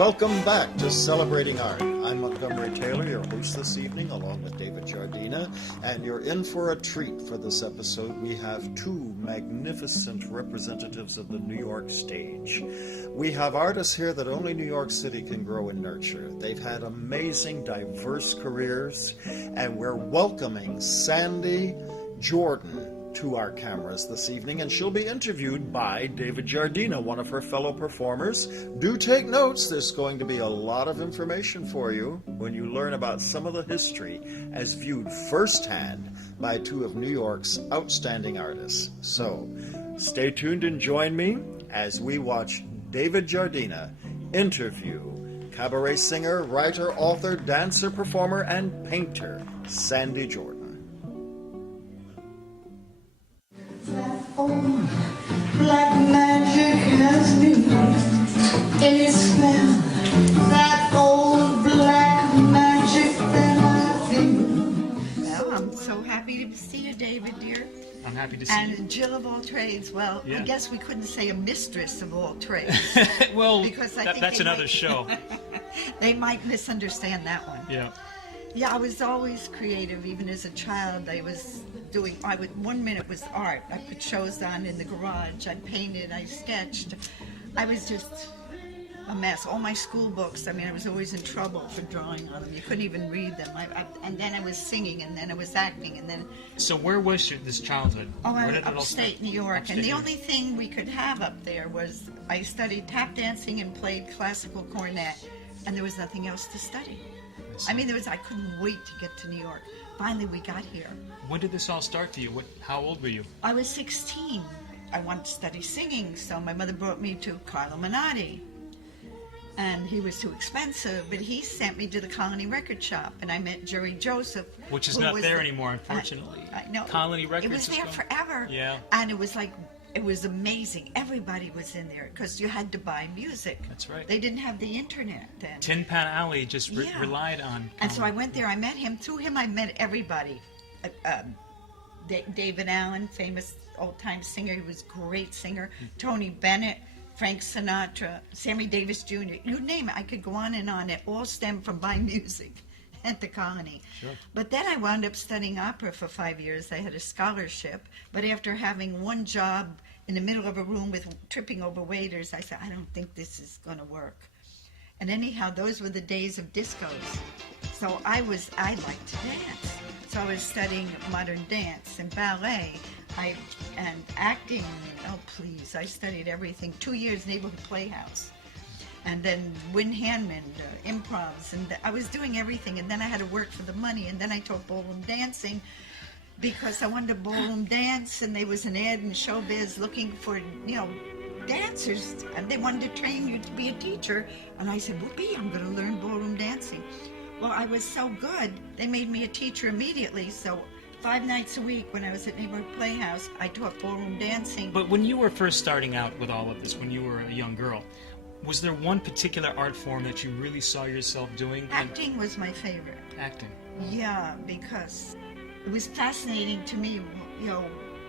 Welcome back to Celebrating Art. I'm Montgomery Taylor, your host this evening, along with David Giardina, and you're in for a treat for this episode. We have two magnificent representatives of the New York stage. We have artists here that only New York City can grow and nurture. They've had amazing, diverse careers, and we're welcoming Sandy Jordan to our cameras this evening, and she'll be interviewed by David Giardina, one of her fellow performers. Do take notes. There's going to be a lot of information for you when you learn about some of the history as viewed firsthand by two of New York's outstanding artists. So, stay tuned and join me as we watch David Giardina interview cabaret singer, writer, author, dancer, performer, and painter Sandy Jordan. Old black magic has me in its spell. That old black magic that I feel. Well, I'm so happy to see you, David, dear. I'm happy to see you. And Jill of all trades. Well, Yeah. I guess we couldn't say a mistress of all trades. Well, because I think that's they another might- show. They might misunderstand that one. Yeah. Yeah, I was always creative. Even as a child, I was doing. 1 minute was art. I put shows on in the garage. I painted. I sketched. I was just a mess. All my school books. I mean, I was always in trouble for drawing on them. You couldn't even read them. And then I was singing, and then I was acting, and then. So where was this childhood? Oh, Where I did it all upstate start? New York, Upstate and the New only thing we could have up there was I studied tap dancing and played classical cornet, and there was nothing else to study. I mean, I couldn't wait to get to New York. Finally, we got here. When did this all start for you? How old were you? I was 16. I wanted to study singing, so my mother brought me to Carlo Menotti. And he was too expensive, but he sent me to the Colony Record Shop, and I met Jerry Joseph. Which is who not was there anymore, unfortunately. I know. Colony Records It was is there gone. forever. Yeah. And it was amazing. Everybody was in there because you had to buy music. That's right. They didn't have the internet then. Tin Pan Alley just Yeah. relied on. And so I Colony. went there. I met him. Through him, I met everybody. David Allen, famous old-time singer. He was a great singer. Tony Bennett, Frank Sinatra, Sammy Davis Jr. You name it. I could go on and on. It all stemmed from buying music at the Colony. Sure. But then I wound up studying opera for 5 years. I had a scholarship. But after having one job in the middle of a room with tripping over waiters, I said, I don't think this is going to work. And anyhow, those were the days of discos. So I liked to dance. So I was studying modern dance and ballet and acting. Oh, please, I studied everything. 2 years neighborhood playhouse. And then Win Handman, improvs. And I was doing everything. And then I had to work for the money. And then I taught ballroom dancing because I wanted to ballroom dance. And there was an ad in Showbiz looking for, dancers. And they wanted to train you to be a teacher. And I said, whoopee, I'm going to learn ballroom dancing. Well, I was so good, they made me a teacher immediately. So 5 nights a week when I was at Neighborhood Playhouse, I taught ballroom dancing. But when you were first starting out with all of this, when you were a young girl, was there one particular art form that you really saw yourself doing? Acting was my favorite. Acting. Yeah, because it was fascinating to me,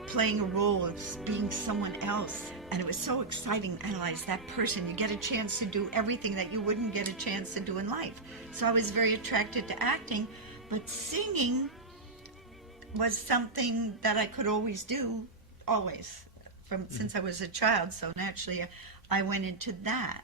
playing a role of being someone else. And it was so exciting to analyze that person. You get a chance to do everything that you wouldn't get a chance to do in life. So I was very attracted to acting, but singing was something that I could always do, always, since I was a child. So naturally, I went into that.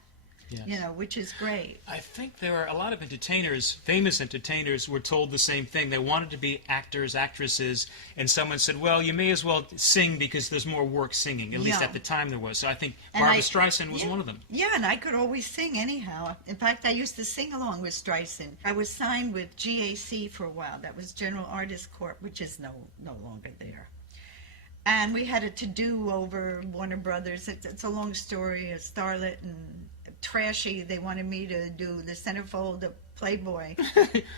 Yes. Which is great. I think there are a lot of entertainers, famous entertainers, were told the same thing. They wanted to be actors, actresses, and someone said, well, you may as well sing because there's more work singing. At least at the time there was. So I think Barbra Streisand was one of them. Yeah, and I could always sing anyhow. In fact, I used to sing along with Streisand. I was signed with GAC for a while. That was General Artists Corp, which is no longer there. And we had a to-do over Warner Brothers. It's a long story, a starlet and trashy. They wanted me to do the centerfold of Playboy.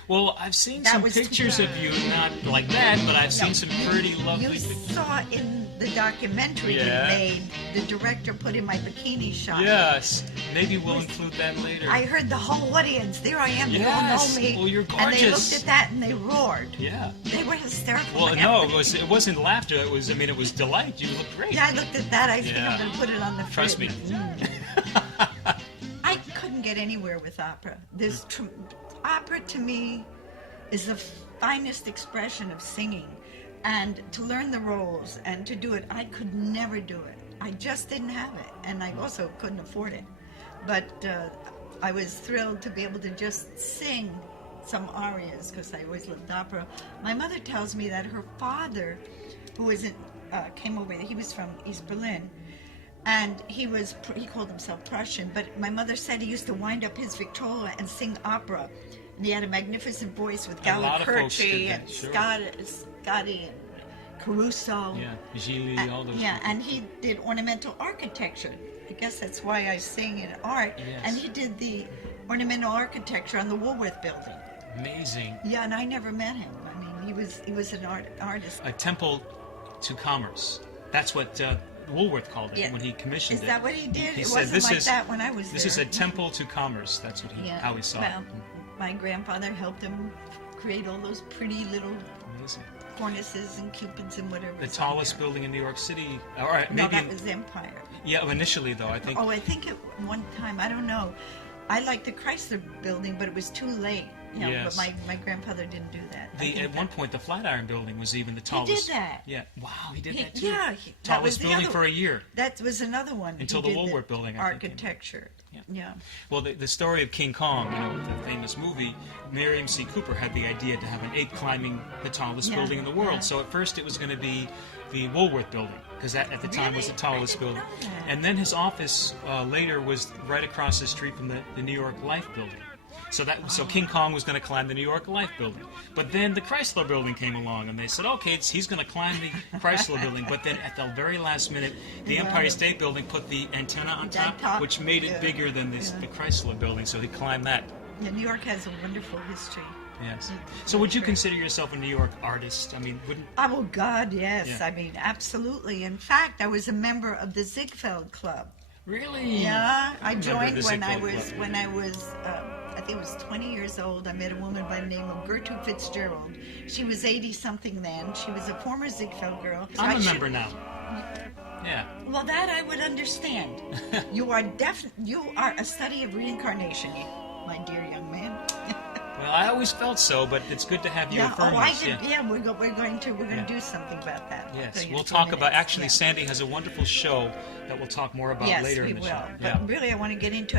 Well, I've seen That some was pictures too of you, not like that, but I've seen some pretty lovely You pictures. saw in the documentary Yeah. we made, the director put in my bikini shot. Yes, maybe we'll include that later. I heard the whole audience, there I am, they all Yes. know me. Well, you're And they gorgeous. looked at that and they roared. Yeah. They were hysterical. Well, no, it wasn't laughter. It was delight. You looked great. Yeah, I looked at that. I think Yeah. I'm going to put it on the Trust fridge. me. I couldn't get anywhere with opera. Opera to me is the finest expression of singing, and to learn the roles and to do it, I could never do it. I just didn't have it, and I also couldn't afford it. But I was thrilled to be able to just sing some arias because I always loved opera. My mother tells me that her father, who came over, he was from East Berlin, and he called himself Prussian, but my mother said he used to wind up his Victrola and sing opera. And he had a magnificent voice with Gallicerti and Scotti and Caruso. Yeah, Gigli, all those people. And he did ornamental architecture. I guess that's why I sing in art. Yes. And he did the ornamental architecture on the Woolworth building. Amazing. Yeah, and I never met him. I mean, he was an artist. A temple to commerce. That's what Woolworth called it when he commissioned it. Is that what he did? He it said, wasn't like that when I was there. This is a temple to commerce. That's what how he saw it. My grandfather helped him create all those pretty little Amazing. cornices and cupids and whatever. The tallest building in New York City. All right, No, maybe that was Empire. Yeah, initially though, I think. Oh, I think at one time, I don't know. I liked the Chrysler building, but it was too late. You know, Yes. But my grandfather didn't do that. At one point, the Flatiron Building was even the tallest. He did that. Yeah. Wow, he did that too. Yeah. That was Tallest the building other, for a year. That was another one. Until He the did Woolworth building, I think, architecture. Yeah. Well, the story of King Kong, the famous movie, Miriam C. Cooper had the idea to have an ape climbing the tallest building in the world. Yeah. So at first it was going to be the Woolworth building, because that at the time was the tallest I didn't building. know that. And then his office later was right across the street from the New York Life building. So King Kong was going to climb the New York Life building. But then the Chrysler building came along, and they said, okay, he's going to climb the Chrysler building. But then at the very last minute, the Empire State Building put the antenna on top, which made it bigger than the Chrysler building, so he climbed that. Yeah, New York has a wonderful history. Yes. So would you consider yourself a New York artist? I mean, wouldn't... Oh, God, yes. Yeah. I mean, absolutely. In fact, I was a member of the Ziegfeld Club. Really? Yeah, I Member of joined the when I Ziegfeld was I think it was 20 years old. I met a woman by the name of Gertrude Fitzgerald. She was 80-something then. She was a former Ziegfeld girl. I'm a member now. Yeah. Well, that I would understand. You are a study of reincarnation, my dear young man. Well, I always felt so, but it's good to have you affirm I this. did. Yeah, we're going to do something about that. Yes, So we'll you talk 2 about. minutes. Actually, Yeah. Sandy has a wonderful show that we'll talk more about Yes, later we in the will. show. But really, I want to get into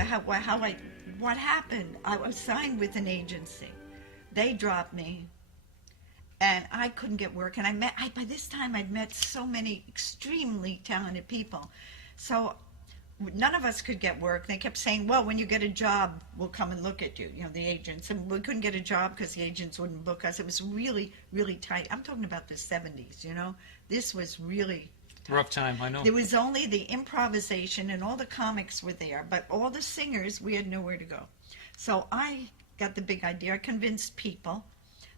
what happened. I was signed with an agency. They dropped me, and I couldn't get work. And by this time, I'd met so many extremely talented people. So none of us could get work. They kept saying, well, when you get a job, we'll come and look at you, the agents. And we couldn't get a job because the agents wouldn't book us. It was really, really tight. I'm talking about the 70s, This was really tight. Rough time, I know. There was only the improvisation, and all the comics were there. But all the singers, we had nowhere to go. So I got the big idea. I convinced people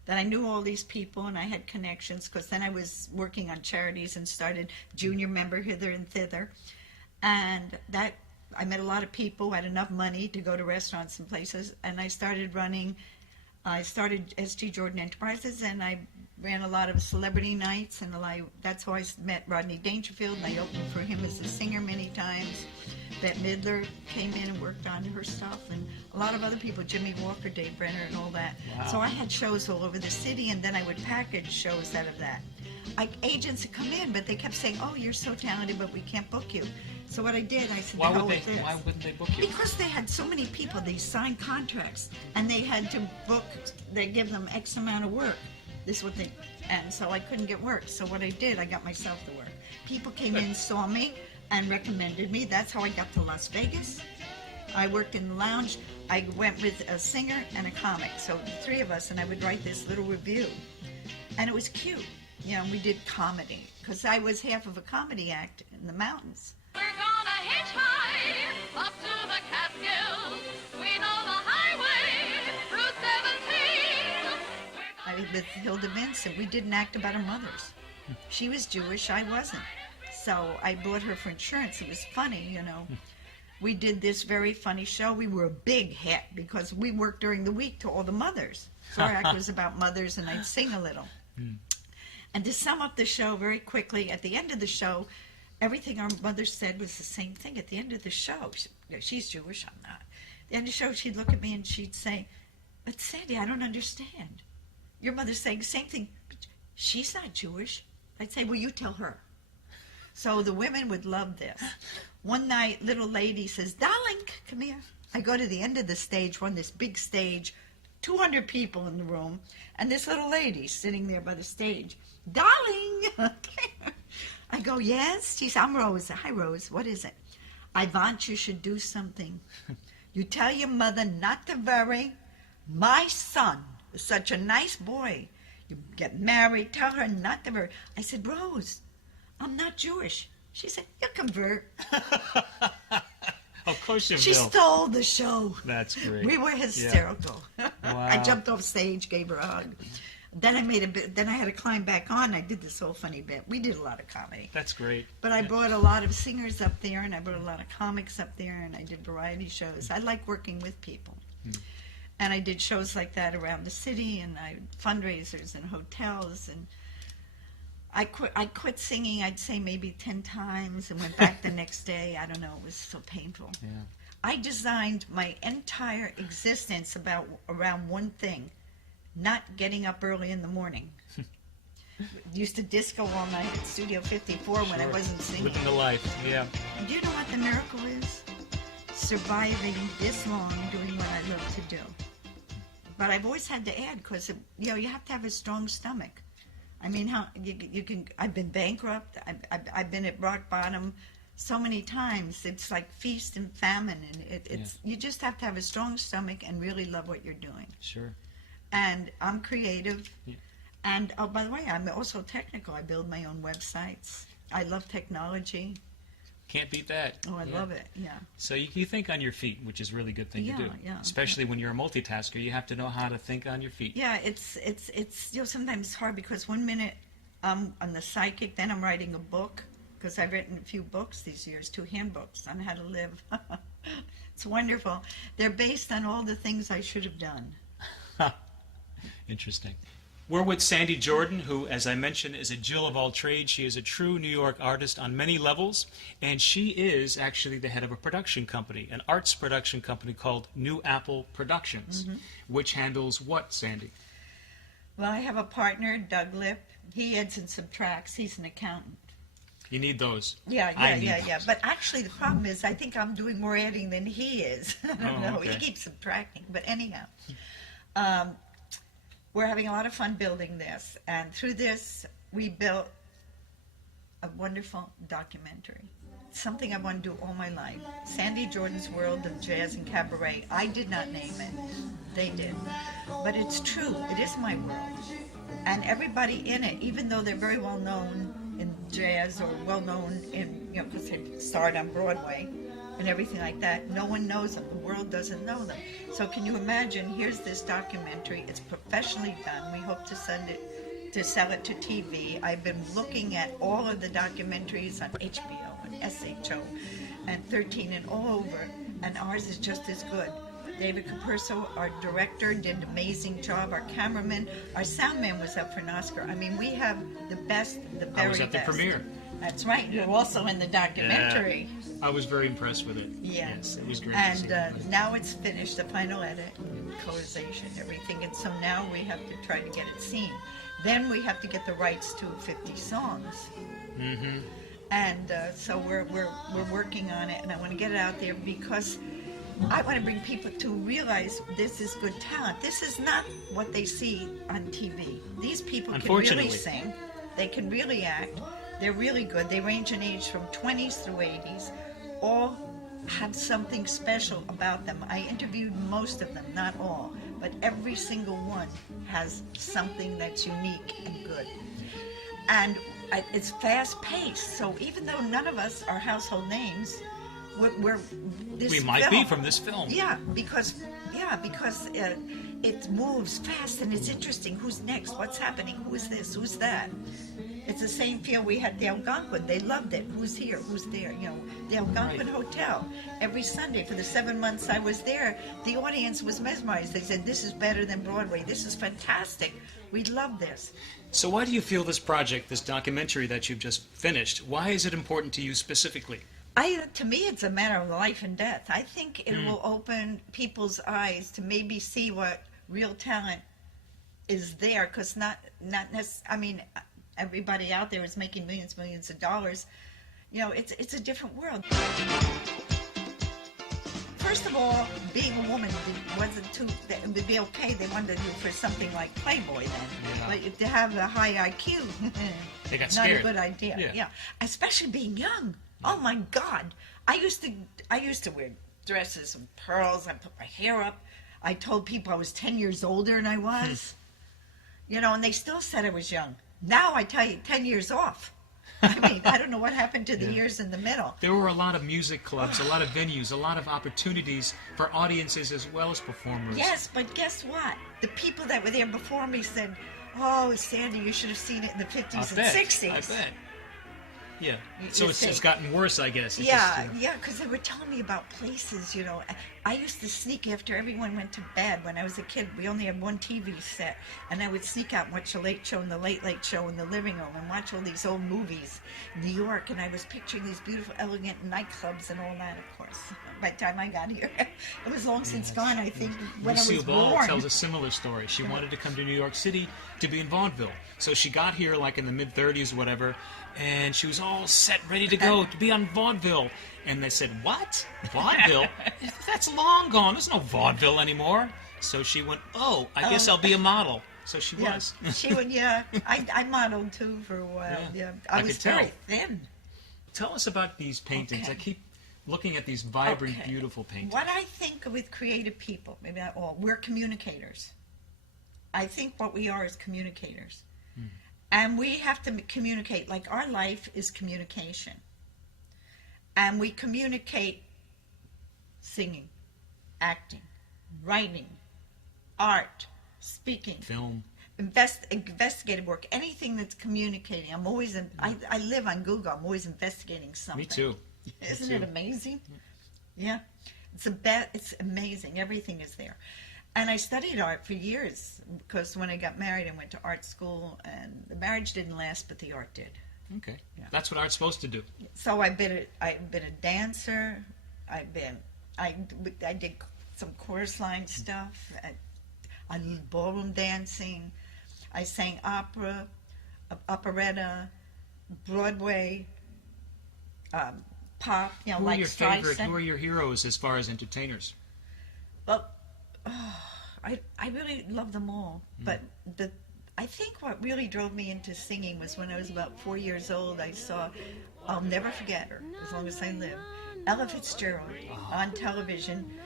that I knew all these people and I had connections, because then I was working on charities and started junior member hither and thither. And that I met a lot of people who had enough money to go to restaurants and places, and I started S.T. Jordan Enterprises, and I ran a lot of celebrity nights, and that's how I met Rodney Dangerfield, and I opened for him as a singer many times. Bette Midler came in and worked on her stuff, and a lot of other people, Jimmy Walker, Dave Brenner, and all that. Wow. So I had shows all over the city, and then I would package shows out of that. Agents would come in, but they kept saying, oh, you're so talented, but we can't book you. So what I did, I said, Why with wouldn't they book you? because they had so many people, they signed contracts, and they had to book, they give them X amount of work. This is what and so I couldn't get work. So what I did, I got myself the work. People came in, saw me, and recommended me. That's how I got to Las Vegas. I worked in the lounge. I went with a singer and a comic, so the 3 of us, and I would write this little review. And it was cute. We did comedy, because I was half of a comedy act in the mountains. We're gonna hitchhike up to the Catskills. We know the highway, Route 17. I was with Hilda Vincent. We did an act about our mothers. She was Jewish, I wasn't. So I bought her for insurance. It was funny, We did this very funny show. We were a big hit because we worked during the week to all the mothers. So our act was about mothers, and I'd sing a little. And to sum up the show very quickly, at the end of the show, everything our mother said was the same thing at the end of the show. She's Jewish, I'm not. end of the show, she'd look at me and she'd say, "But Sandy, I don't understand. Your mother's saying the same thing. But she's not Jewish." I'd say, "Well, you tell her." So the women would love this. One night, little lady says, "Darling, come here." I go to the end of the stage, one this big stage, 200 people in the room, and this little lady sitting there by the stage. "Darling." I go, "Yes?" She says, "I'm Rose." "Hi, Rose. What is it?" "I want you should do something. You tell your mother not to worry. My son is such a nice boy. You get married, tell her not to worry." I said, "Rose, I'm not Jewish." She said, "You convert." Of course you She will. stole the show. That's great. We were hysterical. I Wow. jumped off stage, gave her a hug. Then I had to climb back on. I did this whole funny bit. We did a lot of comedy. That's great. But I brought a lot of singers up there, and I brought a lot of comics up there, and I did variety shows. I like working with people. And I did shows like that around the city, and I fundraisers in hotels, and I quit singing, I'd say maybe 10 times, and went back the next day. I don't know, it was so painful. Yeah. I designed my entire existence around one thing: not getting up early in the morning. Used to disco all night at Studio 54 when I Sure. wasn't singing. Living the life, yeah. Do you know what the miracle is? Surviving this long doing what I love to do. But I've always had to add, because you have to have a strong stomach. I mean, how you can? I've been bankrupt. I've been at rock bottom so many times. It's like feast and famine, and it's you just have to have a strong stomach and really love what you're doing. Sure. And I'm creative. Yeah. And oh, by the way, I'm also technical. I build my own websites. I love technology. Can't beat that. Oh, I love it. Yeah. So you think on your feet, which is a really good thing to do. Yeah. Especially when you're a multitasker, you have to know how to think on your feet. Yeah, it's sometimes it's hard because one minute I'm the psychic, then I'm writing a book, because I've written a few books these years, 2 handbooks on how to live. It's wonderful. They're based on all the things I should have done. Interesting. We're with Sandy Jordan, who, as I mentioned, is a Jill of all trades. She is a true New York artist on many levels, and she is actually the head of a production company, an arts production company called New Apple Productions, which handles what, Sandy? Well, I have a partner, Doug Lip. He adds and subtracts. He's an accountant. You need those. Yeah. I need those. But actually, the problem is I think I'm doing more adding than he is. No, okay. he keeps subtracting. But anyhow, we're having a lot of fun building this. And through this, we built a wonderful documentary. Something I want to do all my life. Sandy Jordan's World of Jazz and Cabaret. I did not name it. They did. But it's true. It is my world. And everybody in it, even though they're very well known in jazz or well known in, because they starred on Broadway and everything like that, no one knows them. The world doesn't know them. So can you imagine, here's this documentary. It's professionally done. We hope to sell it to TV. I've been looking at all of the documentaries on HBO and SHO and 13 and all over, and ours is just as good. David Capurso, our director, did an amazing job. Our cameraman, our sound man was up for an Oscar. I mean, we have the best, the very best. I was at the premiere. That's right. You're also in the documentary. I was very impressed with it. Yeah. Yes, it was great. And now it's finished, the final edit, colorization, everything. And so now we have to try to get it seen. Then we have to get the rights to 50 songs. Mm-hmm. And so we're working on it, and I want to get it out there because I want to bring people to realize this is good talent. This is not what they see on TV. These people can really sing. They can really act. They're really good. They range in age from 20s through 80s. All have something special about them. I interviewed most of them, not all, but every single one has something that's unique and good. And it's fast-paced, so even though none of us are household names, we might be from this film. Yeah, because it moves fast and it's interesting. Who's next? What's happening? Who is this? Who's that? It's the same feel we had the Algonquin. They loved it. Who's here? Who's there? The Algonquin Hotel. Every Sunday for the 7 months I was there, the audience was mesmerized. They said, "This is better than Broadway. This is fantastic. We love this." So why do you feel this project, this documentary that you've just finished, why is it important to you specifically? To me, it's a matter of life and death. I think it will open people's eyes to maybe see what real talent is there, because I mean, everybody out there is making millions of dollars. You know, it's a different world. First of all, being a woman wasn't it would be okay. They wanted to do for something like Playboy then. Yeah. But if they have a high IQ, They got not scared. a good idea. Yeah. Especially being young. Oh my God. I used to wear dresses and pearls. I put my hair up. I told people I was 10 years older than I was. You know, and they still said I was young. Now I tell you, 10 years off. I mean, I don't know what happened to the years in the middle. There were a lot of music clubs, a lot of venues, a lot of opportunities for audiences as well as performers. Yes, but guess what? The people that were there before me said, "Oh, Sandy, you should have seen it in the 50s and 60s." I bet. Yeah. You So it's see. gotten worse, I guess. It's Yeah, just, yeah, because they were telling me about places, you know. I used to sneak after everyone went to bed when I was a kid. We only had one TV set, and I would sneak out and watch the Late Show and the Late Late Show in the living room and watch all these old movies in New York, and I was picturing these beautiful, elegant nightclubs and all that, of course. By the time I got here, it was long since gone, I think, when I Lucille was Ball born. tells a similar story. She wanted to come to New York City to be in vaudeville. So she got here like in the mid-30s, whatever, and she was all set, ready to go to be on vaudeville. And they said, "What? Vaudeville? That's long gone. There's no vaudeville anymore." So she went, "Oh, I guess I'll be a model." So she Yeah, was. she would, yeah. I modeled, too, for a while. Yeah. Yeah. I I was could tell. very thin. Tell us about these paintings. Okay. I keep looking at these vibrant, Okay. beautiful paintings. What I think with creative people, maybe not all, we're communicators. I think what we are is communicators. And we have to communicate, like our life is communication. And we communicate singing, acting, writing, art, speaking, Film. investigative work, anything that's communicating. I'm always, I live on Google, I'm always investigating something. Me too. Isn't Me it too. amazing? Yeah. It's amazing. Everything is there. And I studied art for years because when I got married, I went to art school, and the marriage didn't last, but the art did. Okay. Yeah. That's what art's supposed to do. So I've been a dancer. I did some chorus line stuff. I did ballroom dancing. I sang opera, operetta, Broadway, pop. You know, Who are like your favorite? Streisand. Who are your heroes as far as entertainers? Well, I really love them all, but I think what really drove me into singing was when I was about 4 years old. I saw, I'll never forget her as long as I live, Ella Fitzgerald on television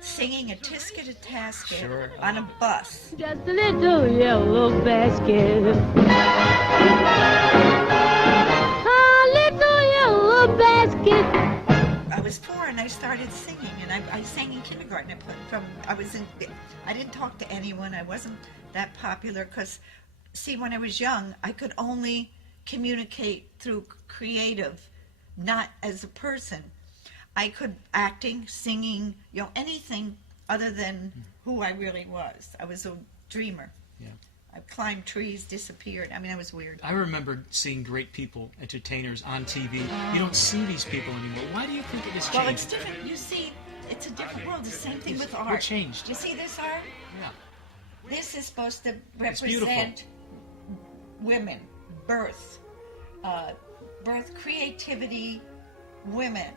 singing a Tisket a Tasket Sure. on a bus. Just a little yellow basket. A little yellow basket. I was 4 and I started singing, and I sang in kindergarten. I didn't talk to anyone. I wasn't that popular because, see, when I was young, I could only communicate through creative, not as a person. I could acting, singing, you know, anything other than who I really was. I was a dreamer. Yeah. I climbed trees, disappeared. I mean, I was weird. I remember seeing great people, entertainers on TV. You don't see these people anymore. Why do you think it has changed? Well, it's different. You see, it's a different world. The same thing with art. We're changed. You see this art? Yeah. This is supposed to beautiful. represent women, birth, creativity, women,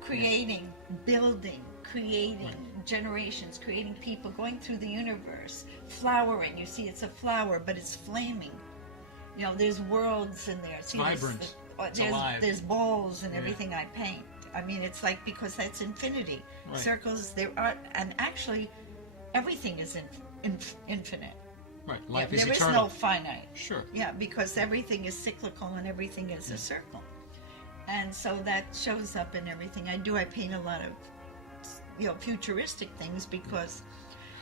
creating, building, creating generations, creating people, going through the universe, flowering. You see, it's a flower, but it's flaming. You know, there's worlds in there. See, Vibrant. It's alive. There's balls and everything I paint. I mean, it's like, because that's infinity. Right. Circles, there are, and actually, everything is infinite. Right. Life Yeah, is there is eternal. no finite. Sure. Yeah, because everything is cyclical and everything is a circle. And so that shows up in everything I do. I paint a lot of, you know, futuristic things because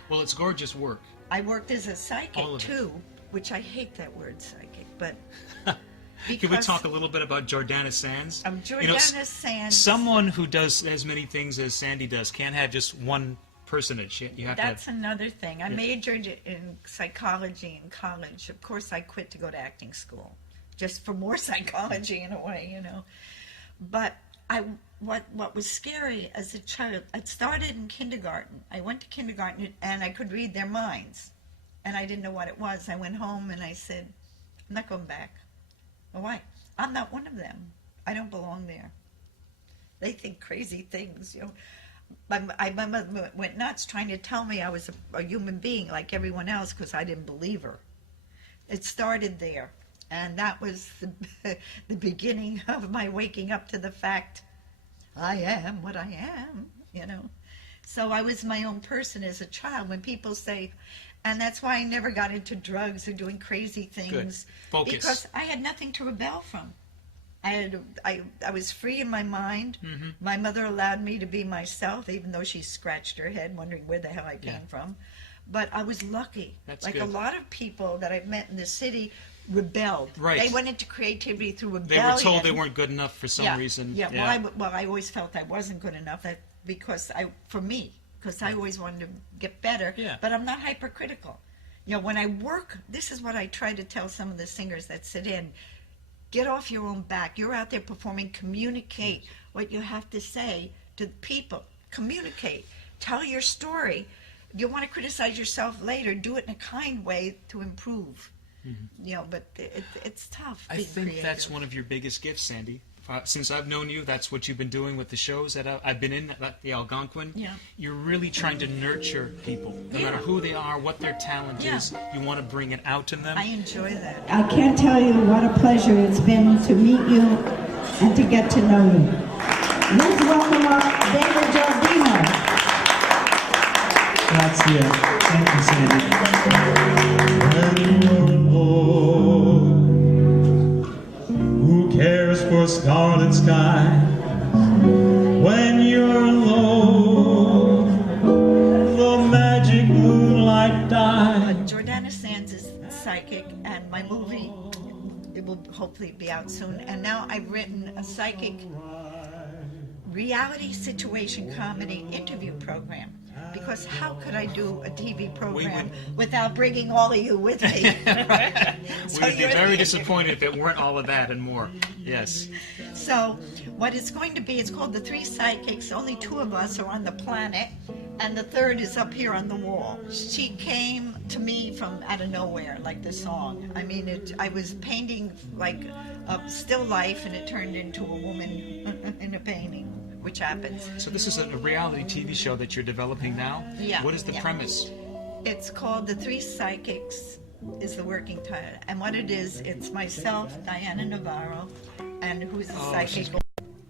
Well, it's gorgeous work. I worked as a psychic All of it. too, which I hate that word psychic, but Can we because talk a little bit about Giardina Sands? Giardina Sands. Someone who does as many things as Sandy does can't have just one personage. You have That's to another thing. I majored in psychology in college. Of course, I quit to go to acting school, just for more psychology in a way, you know. But what was scary as a child, it started in kindergarten. I went to kindergarten and I could read their minds. And I didn't know what it was. I went home and I said, I'm not going back. Well, why? I'm not one of them. I don't belong there. They think crazy things, you know. My mother went nuts trying to tell me I was a human being like everyone else because I didn't believe her. It started there. And that was the beginning of my waking up to the fact I am what I am, you know. So I was my own person as a child. When people say, and that's why I never got into drugs or doing crazy things. Good. Focus. Because I had nothing to rebel from. I was free in my mind. Mm-hmm. My mother allowed me to be myself, even though she scratched her head wondering where the hell I came from. But I was lucky. That's like good. a lot of people that I've met in the city rebelled. Right. They went into creativity through rebellion. They were told they weren't good enough for some reason. Yeah. Well, I always felt I wasn't good enough. Because I always wanted to get better. Yeah. But I'm not hypercritical. You know, when I work, this is what I try to tell some of the singers that sit in. Get off your own back. You're out there performing. Communicate what you have to say to people. Communicate. Tell your story. If you want to criticize yourself later, do it in a kind way to improve. Mm-hmm. You know, but it's tough. I think creative. That's one of your biggest gifts, Sandy. Since I've known you, that's what you've been doing with the shows that I've been in, the Algonquin. Yeah. You're really trying to nurture people, no matter who they are, what their talent is. You want to bring it out to them. I enjoy that. I can't tell you what a pleasure it's been to meet you and to get to know you. Let's welcome up David Giardina. Grazie. Thank you, Sandy. When you're alone, who cares for scarlet sky? When you're alone, the magic moonlight dies. Giardina Sands is psychic, and my movie, it will hopefully be out soon. And now I've written a psychic reality situation comedy interview program. Because how could I do a TV program without bringing all of you with me? So we'd be very disappointed if it weren't all of that and more. Yes. So what it's going to be, it's called The Three Psychics. Only two of us are on the planet, and the third is up here on the wall. She came to me from out of nowhere, like the song. I mean, I was painting like a still life, and it turned into a woman in a painting. Which happens. So this is a reality TV show that you're developing now? Yeah. What is the premise? It's called The Three Psychics is the working title. And what it is, it's myself, Diana Navarro, and who's a psychic.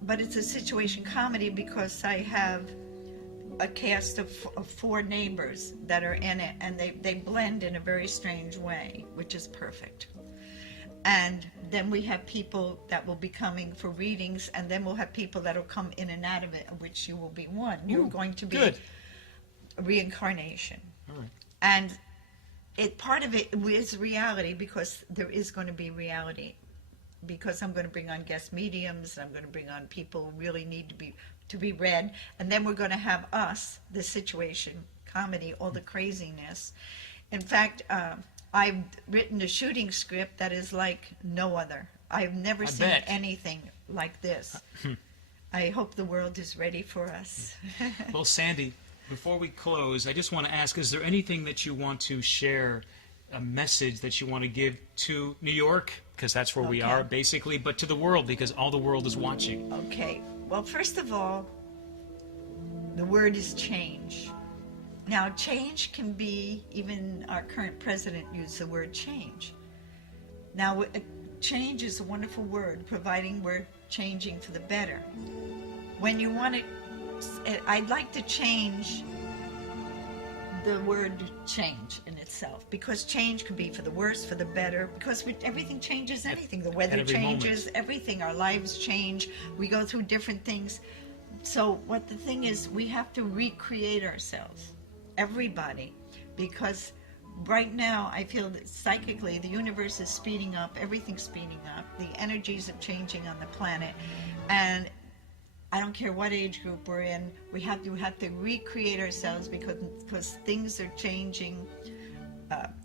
But it's a situation comedy because I have a cast of four neighbors that are in it, and they blend in a very strange way, which is perfect. And then we have people that will be coming for readings, and then we'll have people that will come in and out of it, of which you will be one. You're going to be a reincarnation. All right. And part of it is reality, because there is going to be reality. Because I'm going to bring on guest mediums, and I'm going to bring on people who really need to be read. And then we're going to have us, the situation, comedy, all the craziness. In fact, I've written a shooting script that is like no other. I've never seen anything like this. I hope the world is ready for us. Well, Sandy, before we close, I just want to ask, is there anything that you want to share, a message that you want to give to New York, because that's where we are, basically, but to the world, because all the world is watching? Okay. Well, first of all, the word is change. Now, change can be, even our current president used the word change. Now, change is a wonderful word, providing we're changing for the better. When you want to, I'd like to change the word change in itself, because change can be for the worse, for the better, because everything changes anything. The weather changes, everything. Our lives change. We go through different things. So what the thing is, we have to recreate ourselves. Everybody, because right now I feel that psychically the universe is speeding up, everything's speeding up, the energies are changing on the planet, and I don't care what age group we're in, we have to recreate ourselves, because things are changing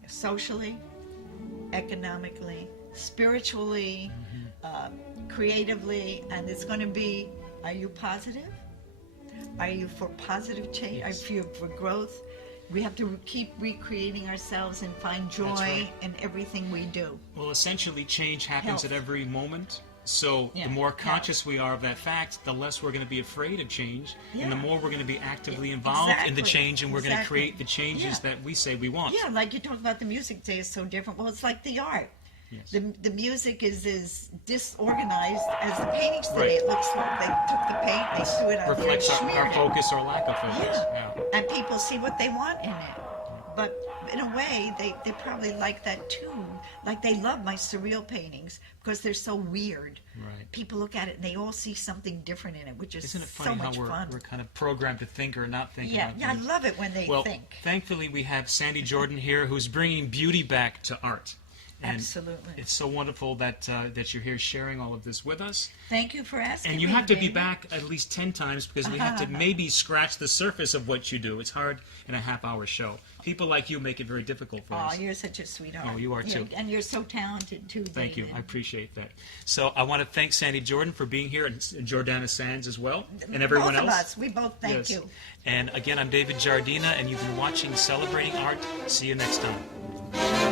socially, economically, spiritually, creatively, and it's going to be Are you positive? Are you for positive change? Yes. Are you for growth? We have to keep recreating ourselves and find joy right. in everything we do. Well, essentially, change happens Health. at every moment. So Yeah, the more health. conscious we are of that fact, the less we're going to be afraid of change, and the Yeah. more we're going to be actively involved in the Exactly. change, and we're going to Exactly. create the changes Yeah. that we say we want. Yeah, like you talk about the music today is so different. Well, it's like the art. Yes. The music is as disorganized as the paintings today. Right. It looks like they took the paint, they threw it on there, Reflects and our smeared it. focus or lack of focus. Yeah. And people see what they want in it. But in a way, they probably like that too. Like they love my surreal paintings because they're so weird. Right. People look at it and they all see something different in it, which is Isn't it so funny how much fun. we're kind of programmed to think or not think Yeah, about yeah, I things? love it when they Well, think. thankfully we have Sandy Jordan here who's bringing beauty back to art. And Absolutely. It's so wonderful that that you're here sharing all of this with us. Thank you for asking And you me, have to be David. back at least 10 times because we have to maybe scratch the surface of what you do. It's hard in a half-hour show. People like you make it very difficult for Oh, us. you're such a sweetheart. Oh, you are too. And you're so talented too, Thank you. David. I appreciate that. So I want to thank Sandy Jordan for being here, and Jordana Sands as well, and everyone both else. of us. We both thank Yes. you. And again, I'm David Giardina, and you've been watching Celebrating Art. See you next time.